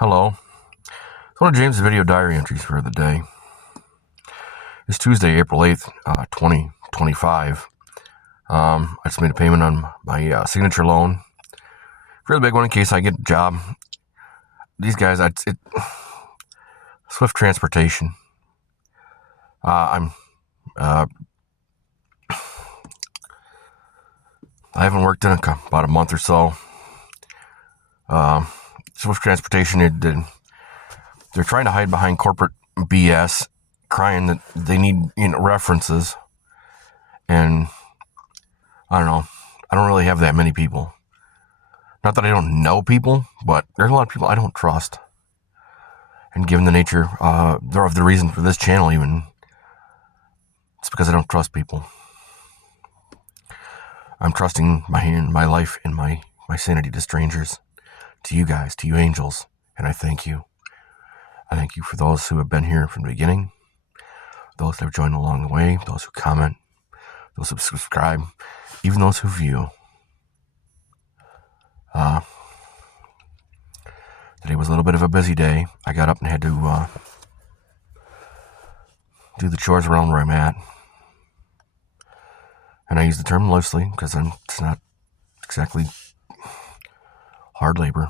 Hello. It's one of James' video diary entries for the day. It's Tuesday, April 8th, 2025. I just made a payment on my signature loan. Really big one in case I get a job. These guys, Swift Transportation. I haven't worked in about a month or so. Swift Transportation, they're trying to hide behind corporate BS, crying that they need references. And I don't know. I don't really have that many people. Not that I don't know people, but there's a lot of people I don't trust. And given the nature of the reason for this channel even, it's because I don't trust people. I'm trusting my life and my sanity to strangers, to you guys, to you angels, and I thank you. I thank you for those who have been here from the beginning, those that have joined along the way, those who comment, those who subscribe, even those who view. Today was a little bit of a busy day. I got up and had to do the chores around where I'm at. And I use the term loosely because it's not exactly hard labor.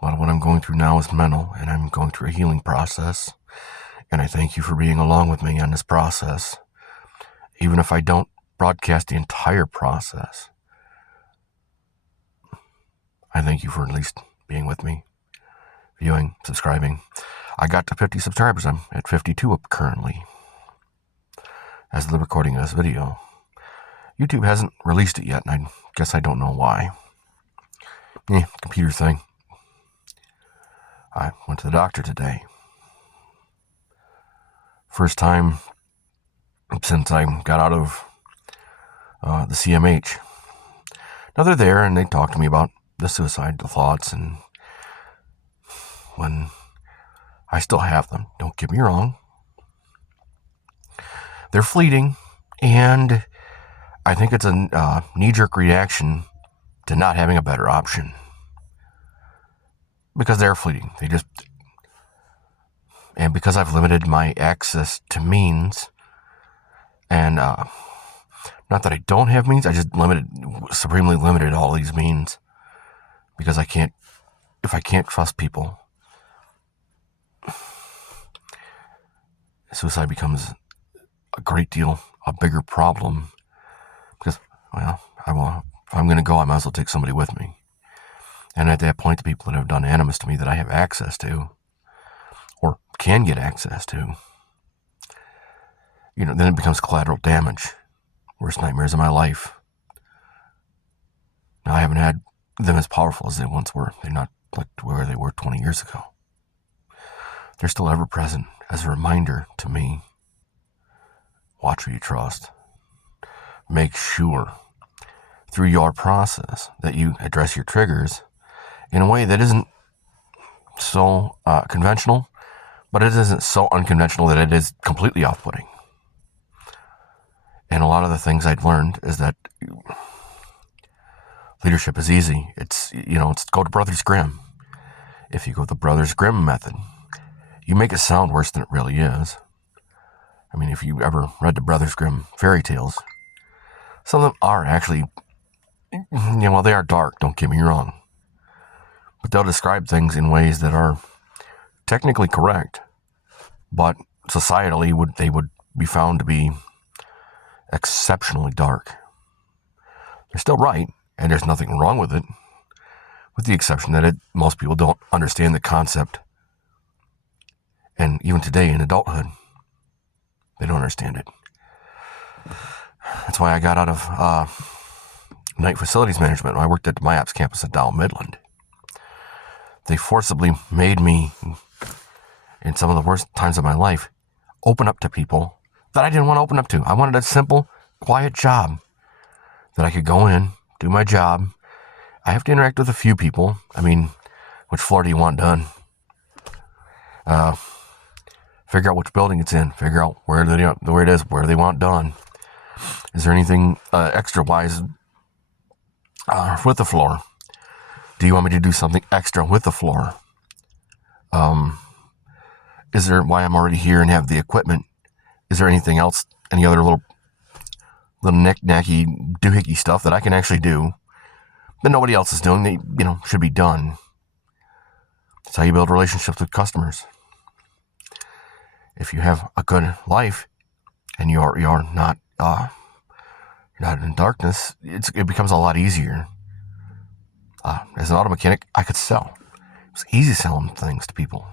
A lot of what I'm going through now is mental, and I'm going through a healing process. And I thank you for being along with me on this process. Even if I don't broadcast the entire process, I thank you for at least being with me, viewing, subscribing. I got to 50 subscribers. I'm at 52 up currently as of the recording of this video. YouTube hasn't released it yet, and I guess I don't know why. Computer thing. I went to the doctor today. First time since I got out of the CMH. Now they're there and they talk to me about the suicidal thoughts, and when I still have them, don't get me wrong. They're fleeting, and I think it's a knee-jerk reaction to not having a better option. Because they're fleeting. And because I've limited my access to means, and not that I don't have means, I just supremely limited all these means. Because if I can't trust people, suicide becomes a bigger problem. Because, well, if I'm going to go, I might as well take somebody with me. And at that point, the people that have done animus to me that I have access to, or can get access to, then it becomes collateral damage. Worst nightmares of my life. Now, I haven't had them as powerful as they once were. They're not like where they were 20 years ago. They're still ever present as a reminder to me. Watch who you trust. Make sure through your process that you address your triggers in a way that isn't so conventional, but it isn't so unconventional that it is completely off-putting. And a lot of the things I'd learned is that leadership is easy. It's go to Brothers Grimm. If you go the Brothers Grimm method, you make it sound worse than it really is. I mean, if you ever read the Brothers Grimm fairy tales, some of them are actually, they are dark, don't get me wrong. But they'll describe things in ways that are technically correct, but societally they would be found to be exceptionally dark. They're still right, and there's nothing wrong with it, with the exception that most people don't understand the concept. And even today in adulthood, they don't understand it. That's why I got out of night facilities management. I worked at the MyOps campus at Dow Midland. They forcibly made me, in some of the worst times of my life, open up to people that I didn't want to open up to. I wanted a simple, quiet job that I could go in, do my job. I have to interact with a few people. I mean, which floor do you want done? Figure out which building it's in. Figure out where it is, where they want done. Is there anything extra wise with the floor? Do you want me to do something extra with the floor? Is there, why I'm already here and have the equipment, is there anything else, any other little knick-knacky, doohickey stuff that I can actually do that nobody else is doing that, should be done? That's how you build relationships with customers. If you have a good life and you're not in darkness, it becomes a lot easier. As an auto mechanic, I could sell. It was easy selling things to people.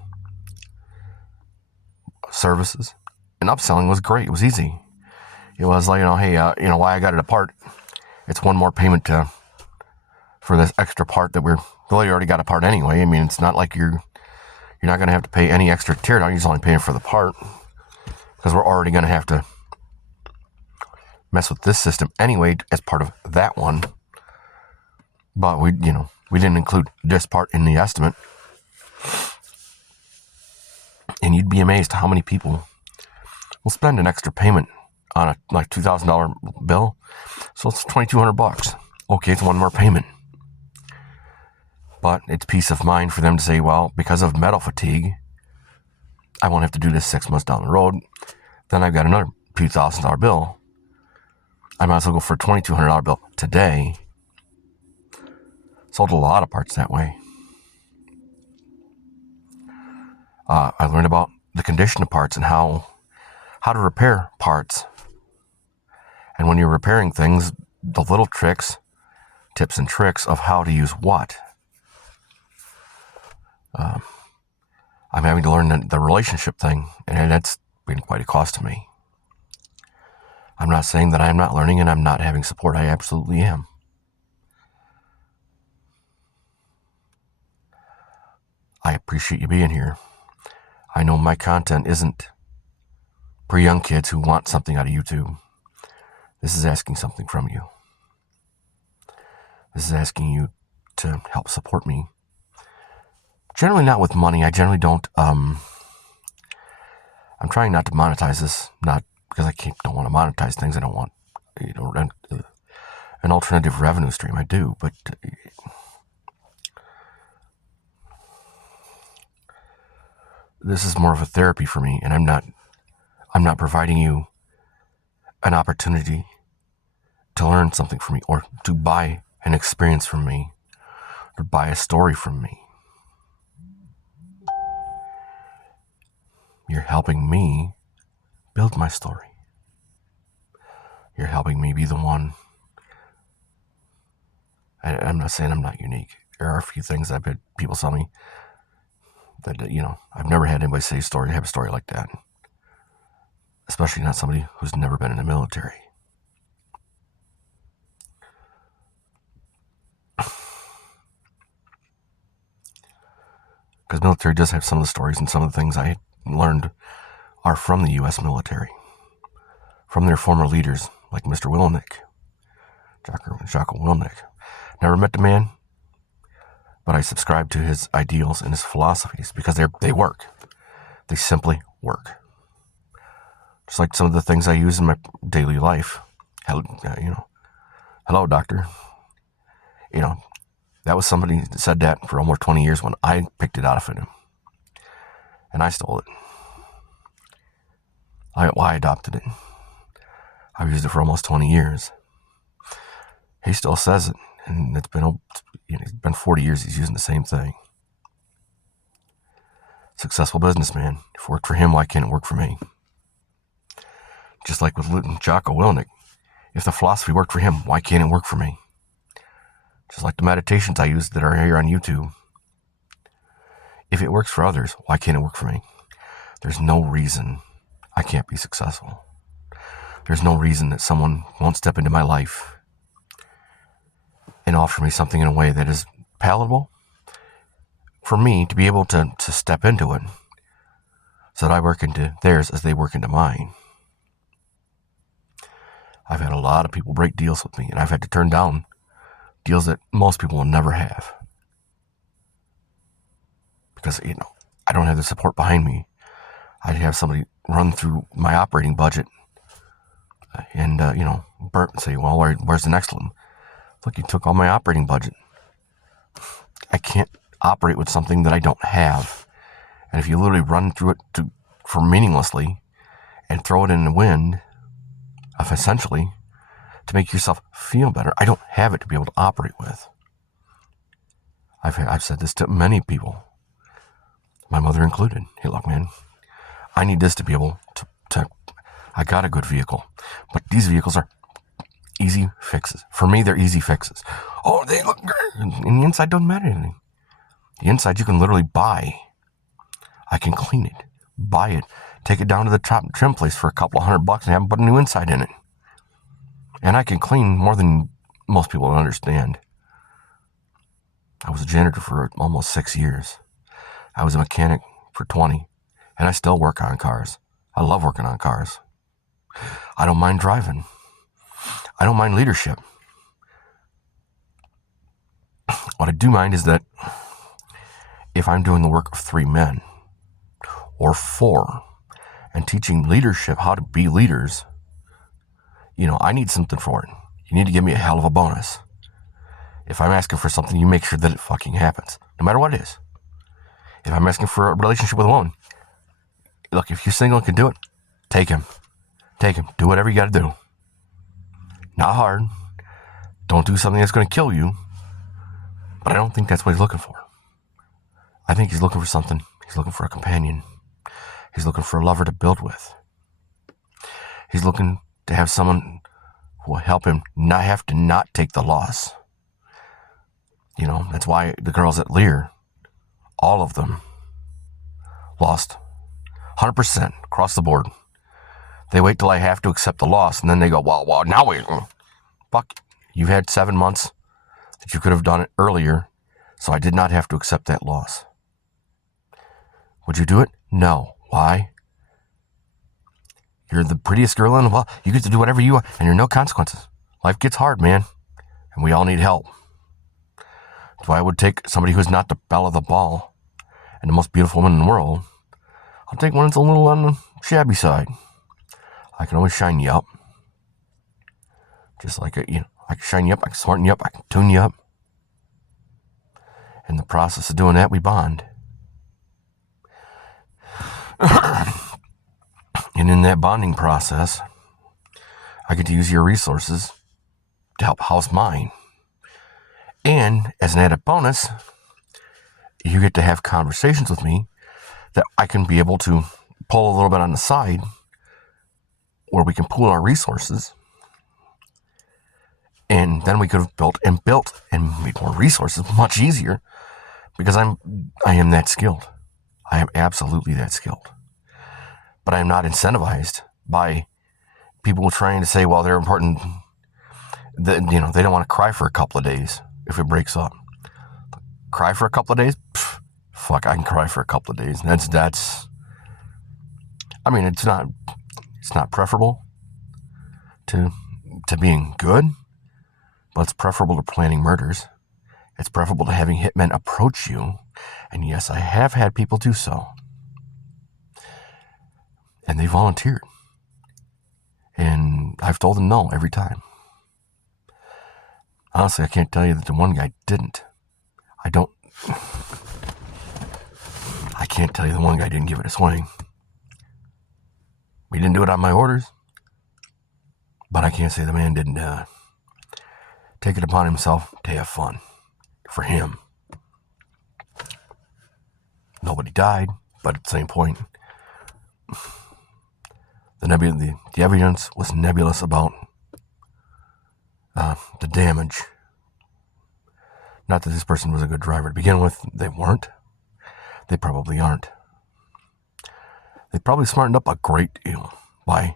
Services and upselling was great. It was easy. It was like, hey, why I got it apart. It's one more payment for this extra part that you already got a part anyway. I mean, it's not like you're not going to have to pay any extra teardown. You're just only paying for the part because we're already going to have to mess with this system anyway as part of that one. But we didn't include this part in the estimate. And you'd be amazed how many people will spend an extra payment on a $2,000 bill. So it's $2,200. Okay, it's one more payment. But it's peace of mind for them to say, well, because of metal fatigue, I won't have to do this 6 months down the road. Then I've got another $2,000 bill. I might as well go for a $2,200 bill today. Sold a lot of parts that way. I learned about the condition of parts and how to repair parts. And when you're repairing things, the little tips and tricks of how to use what. I'm having to learn the relationship thing, and that's been quite a cost to me. I'm not saying that I'm not learning and I'm not having support. I absolutely am. I appreciate you being here. I know my content isn't for young kids who want something out of YouTube. This is asking something from you. This is asking you to help support me. Generally not with money. I generally don't. I'm trying not to monetize this, not because I don't want to monetize things. I don't want an alternative revenue stream. I do, but this is more of a therapy for me, and I'm not providing you an opportunity to learn something from me or to buy an experience from me or buy a story from me. You're helping me build my story. You're helping me be the one. I'm not saying I'm not unique. There are a few things I've had people tell me that, I've never had anybody have a story like that. Especially not somebody who's never been in the military. Because military does have some of the stories, and some of the things I learned are from the U.S. military. From their former leaders, like Mr. Wilnick, Jocko Wilnick. Never met the man, but I subscribe to his ideals and his philosophies because they work. They simply work. Just like some of the things I use in my daily life. Hello, doctor. That was somebody that said that for almost 20 years when I picked it out of him. And I stole it. I adopted it. I've used it for almost 20 years. He still says it. And it's been 40 years he's using the same thing. Successful businessman. If it worked for him, why can't it work for me? Just like with Jocko Wilnick. If the philosophy worked for him, why can't it work for me? Just like the meditations I use that are here on YouTube. If it works for others, why can't it work for me? There's no reason I can't be successful. There's no reason that someone won't step into my life and offer me something in a way that is palatable for me to be able to step into it so that I work into theirs as they work into mine. I've had a lot of people break deals with me, and I've had to turn down deals that most people will never have. Because, I don't have the support behind me. I'd have somebody run through my operating budget and, burp and say, well, where's the next one? Look, you took all my operating budget. I can't operate with something that I don't have. And if you literally run through it for meaninglessly and throw it in the wind, essentially, to make yourself feel better, I don't have it to be able to operate with. I've said this to many people, my mother included. Hey, look, man, I need this to be able to I got a good vehicle, but these vehicles are easy fixes. For me, they're easy fixes. Oh, they look good. And the inside doesn't matter anything. The inside you can literally buy. I can clean it, buy it, take it down to the top trim place for a couple of $100 and have them put a new inside in it. And I can clean more than most people understand. I was a janitor for almost 6 years. I was a mechanic for 20, and I still work on cars. I love working on cars. I don't mind driving. I don't mind leadership. What I do mind is that if I'm doing the work of 3 men or 4 and teaching leadership how to be leaders, I need something for it. You need to give me a hell of a bonus. If I'm asking for something, you make sure that it fucking happens, no matter what it is. If I'm asking for a relationship with a woman, look, if you're single and can do it, take him. Take him. Do whatever you got to do. Not hard. Don't do something that's going to kill you. But I don't think that's what he's looking for. I think he's looking for something. He's looking for a companion. He's looking for a lover to build with. He's looking to have someone who will help him not have to not take the loss. That's why the girls at Lear, all of them, lost 100% across the board. They wait till I have to accept the loss, and then they go, well, now we... Fuck, you've had 7 months that you could have done it earlier, so I did not have to accept that loss. Would you do it? No. Why? You're the prettiest girl in the world. You get to do whatever you want, and there are no consequences. Life gets hard, man, and we all need help. That's why I would take somebody who's not the belle of the ball and the most beautiful woman in the world. I'll take one that's a little on the shabby side. I can always shine you up. Just like, I can shine you up, I can smarten you up, I can tune you up. In the process of doing that, we bond. And in that bonding process, I get to use your resources to help house mine. And as an added bonus, you get to have conversations with me that I can be able to pull a little bit on the side where we can pool our resources. And then we could have built and made more resources much easier because I am that skilled. I am absolutely that skilled. But I am not incentivized by people trying to say, well, they're important. They don't want to cry for a couple of days if it breaks up. Cry for a couple of days? Pff, fuck, I can cry for a couple of days. That's. I mean, it's not preferable to being good, but it's preferable to planning murders. It's preferable to having hitmen approach you. And yes, I have had people do so. And they volunteered. And I've told them no every time. Honestly, I can't tell you that the one guy didn't. I can't tell you the one guy didn't give it a swing. He didn't do it on my orders. But I can't say the man didn't take it upon himself to have fun. For him. Nobody died, but at the same point, the evidence was nebulous about the damage. Not that this person was a good driver to begin with. They weren't. They probably aren't. They probably smartened up a great deal by,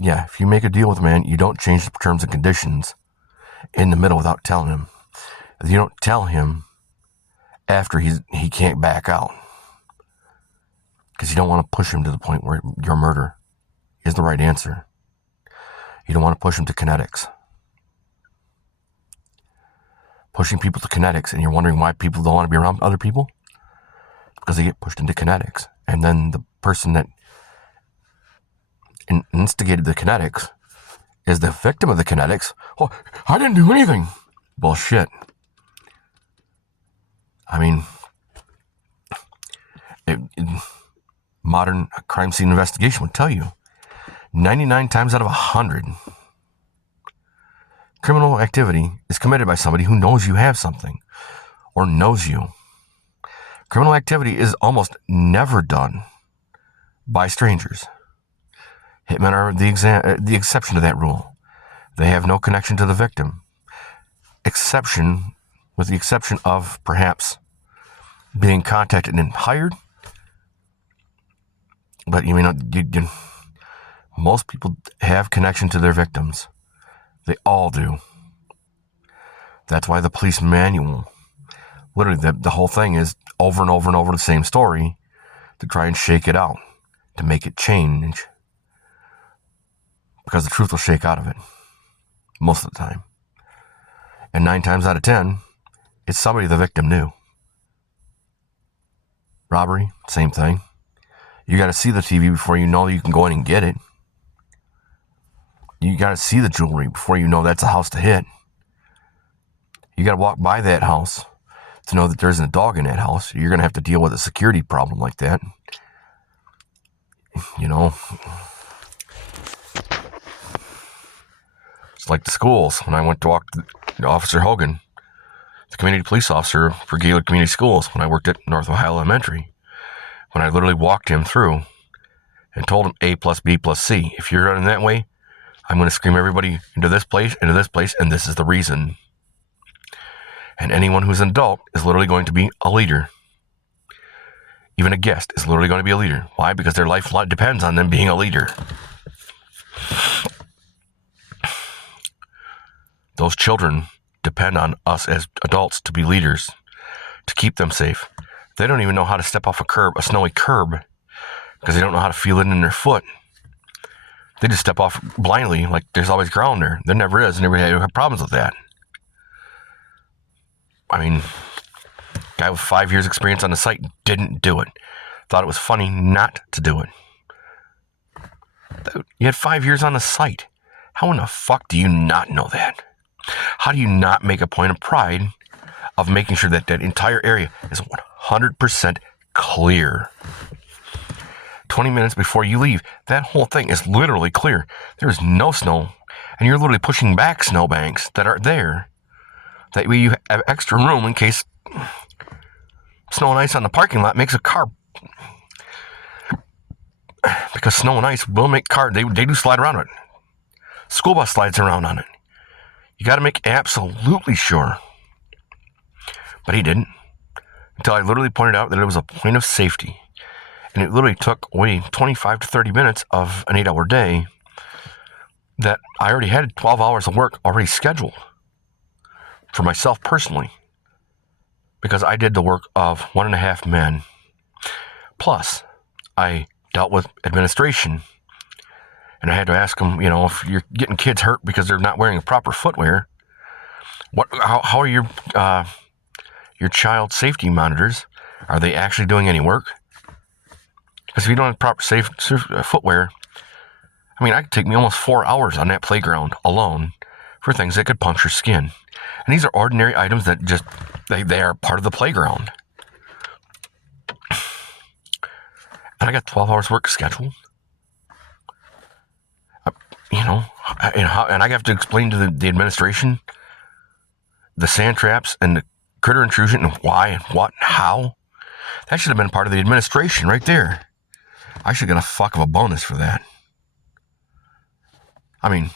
if you make a deal with a man, you don't change the terms and conditions in the middle without telling him. If you don't tell him after he can't back out. Because you don't want to push him to the point where your murder is the right answer. You don't want to push him to kinetics. Pushing people to kinetics, and you're wondering why people don't want to be around other people? Because they get pushed into kinetics. And then the person that instigated the kinetics is the victim of the kinetics. Oh, I didn't do anything. Bullshit. I mean, modern crime scene investigation would tell you 99 times out of 100, criminal activity is committed by somebody who knows you have something or knows you. Criminal activity is almost never done by strangers. Hitmen are the exception to that rule. They have no connection to the victim. With the exception of perhaps being contacted and hired. But most people have connection to their victims. They all do. That's why the police manual, literally the whole thing is over and over and over the same story to try and shake it out, to make it change. Because the truth will shake out of it most of the time. And 9 times out of 10, it's somebody the victim knew. Robbery, same thing. You got to see the TV before you know you can go in and get it. You got to see the jewelry before you know that's a house to hit. You got to walk by that house to know that there isn't a dog in that house. You're going to have to deal with a security problem like that. It's like the schools. When I went to walk to Officer Hogan, the community police officer for Gaylord Community Schools, when I worked at North Ohio Elementary, when I literally walked him through and told him A plus B plus C. If you're running that way, I'm going to scream everybody into this place, and this is the reason. And anyone who's an adult is literally going to be a leader. Even a guest is literally going to be a leader. Why? Because their life depends on them being a leader. Those children depend on us as adults to be leaders, to keep them safe. They don't even know how to step off a snowy curb, because they don't know how to feel it in their foot. They just step off blindly, like there's always ground there. There never is, and everybody have problems with that. I mean, guy with 5 years experience on the site didn't do it. Thought it was funny not to do it. You had 5 years on the site. How in the fuck do you not know that? How do you not make a point of pride of making sure that that entire area is 100% clear? 20 minutes before you leave, that whole thing is literally clear. There is no snow, and you're literally pushing back snowbanks that are there. That way you have extra room in case snow and ice on the parking lot makes a car. Because snow and ice will make cars, they do slide around it. School bus slides around on it. You got to make absolutely sure. But he didn't. Until I literally pointed out that it was a point of safety. And it literally took away 25 to 30 minutes of an 8-hour day that I already had 12 hours of work already scheduled for myself personally. Because I did the work of 1.5 men. Plus, I dealt with administration. And I had to ask them, if you're getting kids hurt because they're not wearing proper footwear, how are your child safety monitors? Are they actually doing any work? Because if you don't have proper safe footwear, it could take me almost 4 hours on that playground alone for things that could puncture skin. And these are ordinary items that just, they are part of the playground. And I got 12 hours work scheduled. And I have to explain to the administration the sand traps and the critter intrusion and why and what and how. That should have been part of the administration right there. I should get a fuck of a bonus for that.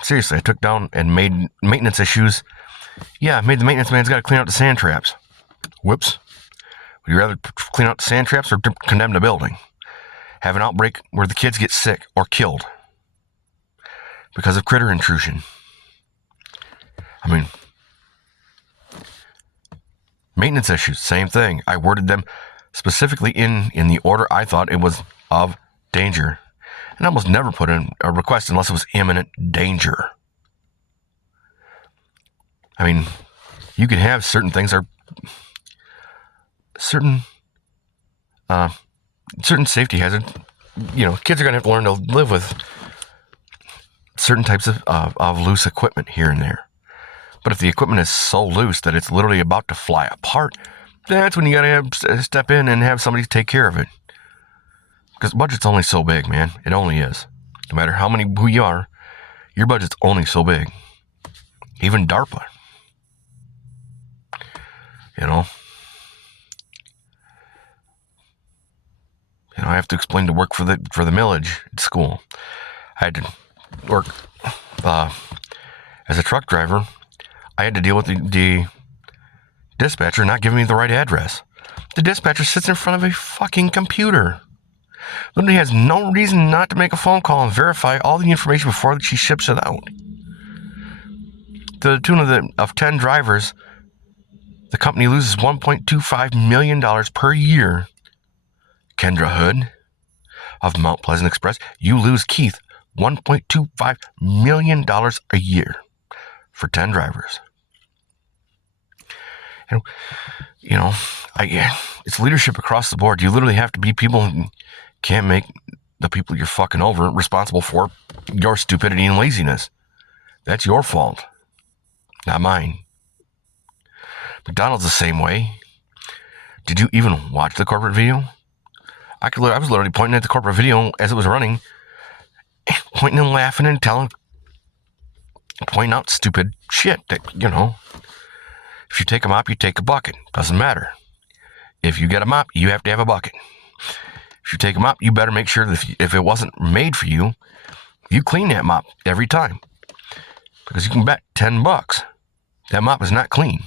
Seriously, I took down and made maintenance issues. Yeah, made the maintenance man's got to clean out the sand traps. Whoops. Would you rather clean out the sand traps or condemn the building? Have an outbreak where the kids get sick or killed because of critter intrusion. Maintenance issues, same thing. I worded them specifically in the order I thought it was of danger. And I almost never put in a request unless it was imminent danger. You can have certain things or certain safety hazards. Kids are going to have to learn to live with certain types of loose equipment here and there. But if the equipment is so loose that it's literally about to fly apart, That's when you got to step in and have somebody take care of it. Because the budget's only so big, man. It only is. No matter who you are, your budget's only so big. Even DARPA. I have to explain to work for the millage at school. I had to work as a truck driver. I had to deal with the dispatcher not giving me the right address. The dispatcher sits in front of a fucking computer. Literally has no reason not to make a phone call and verify all the information before she ships it out. To the tune of 10 drivers, the company loses $1.25 million per year. Kendra Hood of Mount Pleasant Express, you lose, Keith, $1.25 million a year for 10 drivers. It's leadership across the board. You literally have to be people who can't make the people you're fucking over responsible for your stupidity and laziness. That's your fault, not mine. McDonald's the same way. Did you even watch the corporate video? I was literally pointing at the corporate video as it was running, pointing and laughing and pointing out stupid shit that, if you take a mop, you take a bucket. Doesn't matter. If you get a mop, you have to have a bucket. If you take a mop, you better make sure that if it wasn't made for you, you clean that mop every time. Because you can bet $10 that mop is not clean.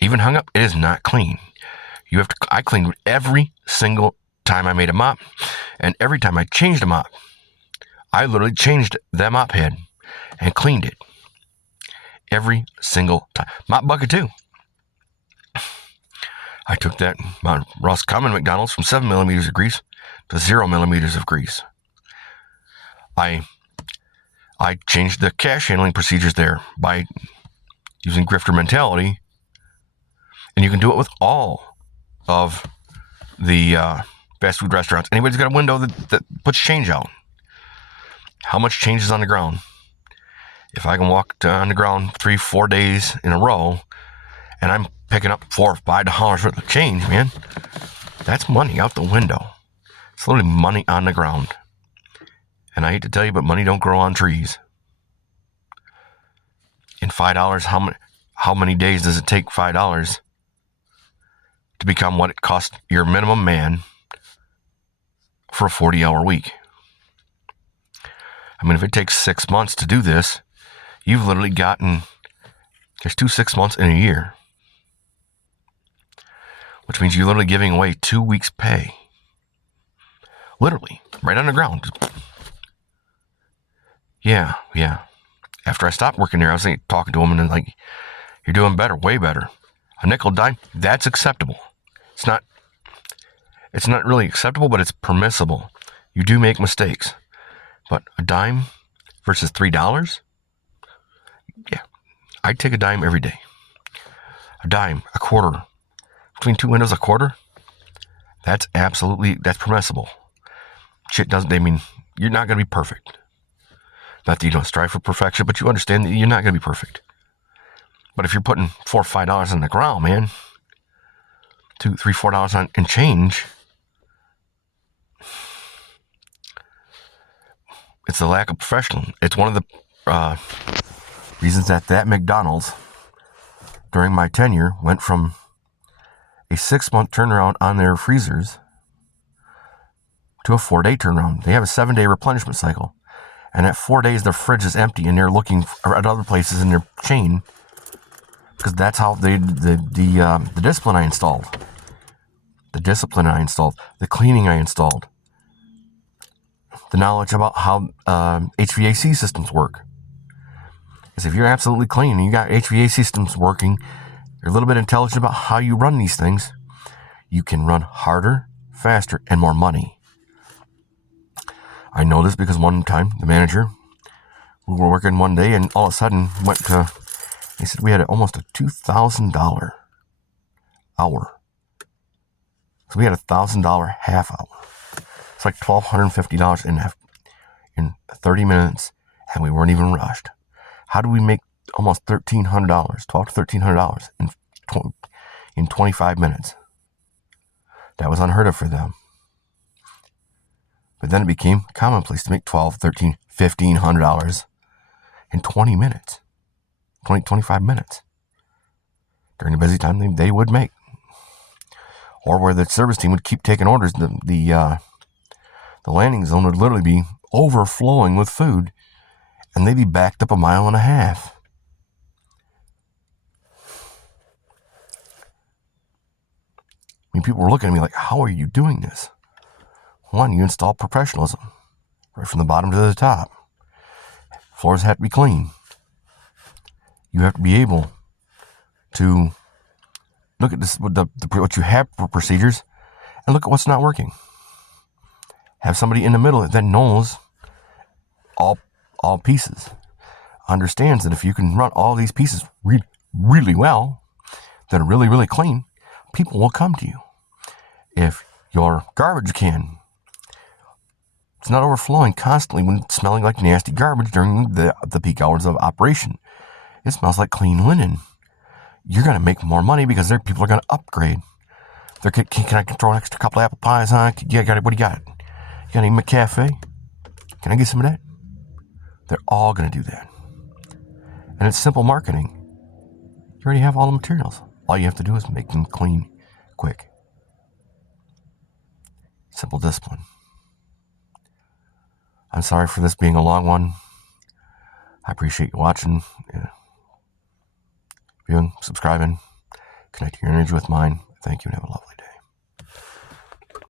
Even hung up, it is not clean. I cleaned every single time I made a mop, and every time I changed a mop, I literally changed that mop head and cleaned it. Every single time. Mop bucket too. I took that Roscommon McDonald's from 7 millimeters of grease to 0 millimeters of grease. I changed the cash handling procedures there by using grifter mentality, and you can do it with all of the fast food restaurants. Anybody's got a window that puts change out. How much change is on the ground? If I can walk on the ground 3-4 days in a row, and I'm picking up $4 or $5 worth of change, man, that's money out the window. It's literally money on the ground. And I hate to tell you, but money don't grow on trees. In $5, how many days does it take $5 to become what it costs your minimum man for a 40-hour week? I mean, if it takes 6 months to do this, you've literally there's 2 6 months in a year, which means you're literally giving away 2 weeks' pay. Literally, right on the ground. Yeah. After I stopped working there, I was talking to him and like, you're doing better, way better. A nickel, dime, that's acceptable. It's not really acceptable, but it's permissible. You do make mistakes. But a dime versus $3? Yeah, I'd take a dime every day. A dime, a quarter. Between 2 windows, a quarter? That's permissible. Shit doesn't, you're not going to be perfect. Not that you don't strive for perfection, but you understand that you're not going to be perfect. But if you're putting $4 or $5 on the ground, man, $2, $3, $4 on and change, it's the lack of professionalism. It's one of the reasons that McDonald's, during my tenure, went from a 6-month turnaround on their freezers to a 4-day turnaround. They have a 7-day replenishment cycle. And at 4 days, their fridge is empty, and they're looking at other places in their chain, because that's how the discipline I installed. The cleaning I installed. The knowledge about how HVAC systems work. Because if you're absolutely clean and you got HVAC systems working, you're a little bit intelligent about how you run these things, you can run harder, faster, and more money. I know this because one time, the manager, we were working one day and all of a sudden he said we had almost a $2,000 hour. So we had a $1,000 half hour. It's like $1,250 in 30 minutes, and we weren't even rushed. How do we make almost $1,300, $1,200 to $1,300 in 25 minutes. That was unheard of for them. But then it became commonplace to make $1,200, $1,300, $1,500 in 20 minutes, 25 minutes. During the busy time they would make. Or where the service team would keep taking orders, the landing zone would literally be overflowing with food, and they'd be backed up 1.5 miles. I mean, people were looking at me like, how are you doing this? One, you install professionalism right from the bottom to the top. Floors have to be clean. You have to be able to look at this, what you have for procedures, and look at what's not working. Have somebody in the middle that knows all pieces, understands that if you can run all these pieces really well, that are really, really clean, people will come to you. If your garbage can, it's not overflowing constantly when it's smelling like nasty garbage during the peak hours of operation. It smells like clean linen. You're going to make more money because people are going to upgrade. Can I throw an extra couple of apple pies on? What do you got? You got any McCafe? Can I get some of that? They're all going to do that. And it's simple marketing. You already have all the materials. All you have to do is make them clean, quick. Simple discipline. I'm sorry for this being a long one. I appreciate you watching, viewing, subscribing, connecting your energy with mine. Thank you and have a lovely day.